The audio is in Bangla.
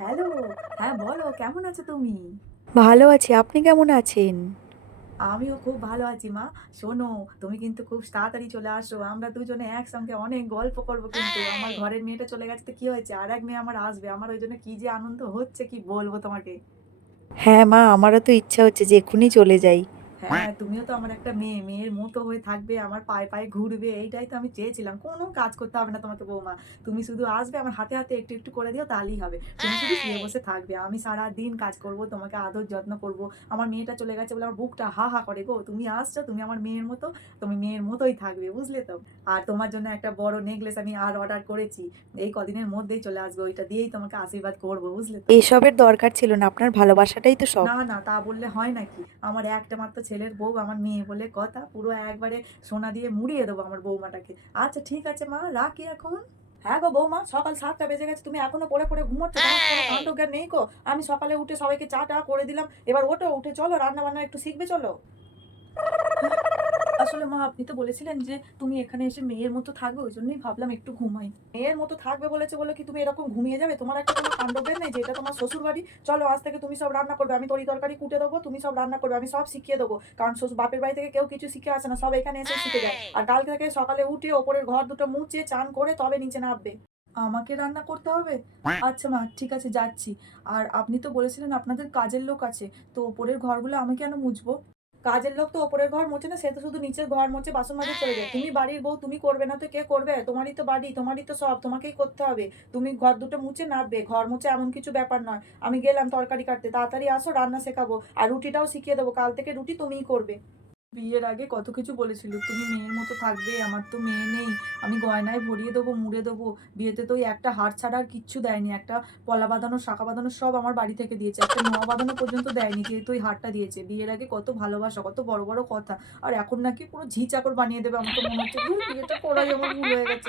হ্যালো হ্যাঁ বলো কেমন আছো তুমি? ভালো আছি। আপনি কেমন আছেন? আমিও খুব ভালো আছি মা। শোনো তুমি কিন্তু খুব তাড়াতাড়ি চলে আসো। আমরা দুজনে একসঙ্গে অনেক গল্প করব কিন্তু। আমার ঘরের মেয়েটা চলে গেছে তো কি হয়েছে? আর এক মেয়ে আমার আসবে। আমার ওই জন্য কি যে আনন্দ হচ্ছে কি বলব তোমাকে? হ্যাঁ মা আমারও তো ইচ্ছা হচ্ছে যে এক্ষুনি চলে যাই। হ্যাঁ তুমিও তো আমার একটা মেয়ে মেয়ের মতো হয়ে থাকবে আমার পায়ে পায়ে ঘুরবে এইটাই তো আমি চেয়েছিলাম। কোনো কাজ করতে হবে না তোমাকে বৌমা। তুমি শুধু আসবে আমার হাতে হাতে একটু একটু করে দিও তাহলেই হবে। তুমি শুধু শুয়ে বসে থাকবে। আমি সারা দিন কাজ করব তোমাকে আদর যত্ন করব। আমার মেয়েটা চলে গেছে বলে আমার বুকটা হা হা করে গো তুমি আসছো তুমি আমার মেয়ের মতো তুমি মেয়ের মতোই থাকবে বুঝলে তো? আর তোমার জন্য একটা বড় নেকলেস আমি আর অর্ডার করেছি। এই কদিনের মধ্যেই চলে আসবে ওইটা দিয়েই তোমাকে আশীর্বাদ করব বুঝলে তো? এসবের দরকার ছিল না আপনার ভালোবাসাটাই তো সব। না না তা বললে হয় নাকি? আমার একটা মাত্র ছেলের বউ আমার মেয়ে বলে কথা পুরো একবারে সোনা দিয়ে মুড়িয়ে দেবো আমার বৌমাটাকে। আচ্ছা ঠিক আছে মা রাখি এখন। হ্যাঁ গো বৌমা সকাল সাতটা বেজে গেছে তুমি এখনও পড়ে পড়ে ঘুমোচ্ছ কাণ্ড জ্ঞান নেই গো। আমি সকালে উঠে সবাইকে চা টা করে দিলাম এবার ওটো উঠে চলো রান্না বান্না একটু শিখবে চলো। আসলে মা আপনি তো বলেছিলেন যে তুমি এখানে এসে মেয়ের মতো থাকবে ওই জন্যই ভাবলাম একটু ঘুমাই। মেয়ের মতো থাকবে বলেছে বলে কি তুমি এরকম ঘুমিয়ে যাবে? তোমার একটা কোনো কাণ্ডজ্ঞান নেই যে এটা তোমার শ্বশুর বাড়ি চলো আজ থেকে তুমি সব রান্না করবে আমি তরি তরকারি কুটে দেবো তুমি সব রান্না করবে আমি সব শিখিয়ে দেবো। কারণ শ্বশুর বাপের বাড়ি থেকে কেউ কিছু শিখে আসে না সব এখানে এসে শিখে যায়। আর কালকে থেকে সকালে উঠে ওপরের ঘর দুটো মুছে চান করে তবে নিচে নামবে। আমাকে রান্না করতে হবে? আচ্ছা মা ঠিক আছে যাচ্ছি। আর আপনি তো বলেছিলেন আপনাদের কাজের লোক আছে তো ওপরের ঘরগুলো আমি কেন মুছবো? কাজের লোক তো ওপরের ঘর মোছে না, সে তো শুধু নিচের ঘর মোছে, বাসন মাজে চলে যায়। তুমি বাড়ির বউ, তুমি করবে না তো কে করবে? তোমারই তো বাড়ি, তোমারই তো সব, তোমাকেই করতে হবে। তুমি ঘর দুটো মুছে নাববে ঘর মুছে এমন কিছু ব্যাপার নয়। আমি গেলাম তরকারি কাটতে, তাড়াতাড়ি আসো, রান্না শেখাবো, আর রুটিটাও শিখিয়ে দেবো, কাল থেকে রুটি তুমিই করবে। বিয়ের আগে কত কিছু বলেছিল, তুমি মেয়ের মতো থাকবে, আমার তো মেয়ে নেই, আমি গয়নায় ভরিয়ে দেবো, মুড়ে দেবো, বিয়েতে তো ওই একটা হার ছাড়া আর কিচ্ছু দেয়নি, একটা পলা বাঁধানো, শাখা বাঁধানো সব আমার বাড়ি থেকে দিয়েছে, একটা নোয়া বাঁধানো পর্যন্ত দেয়নি, যেহেতু ওই হারটা দিয়েছে, বিয়ের আগে কত ভালোবাসা, কত বড় বড় কথা, আর এখন নাকি পুরো ঝি চাকর বানিয়ে দেবে আমাকে মনে হচ্ছে বিয়েটা করাই আমার ভুল হয়ে গেছে।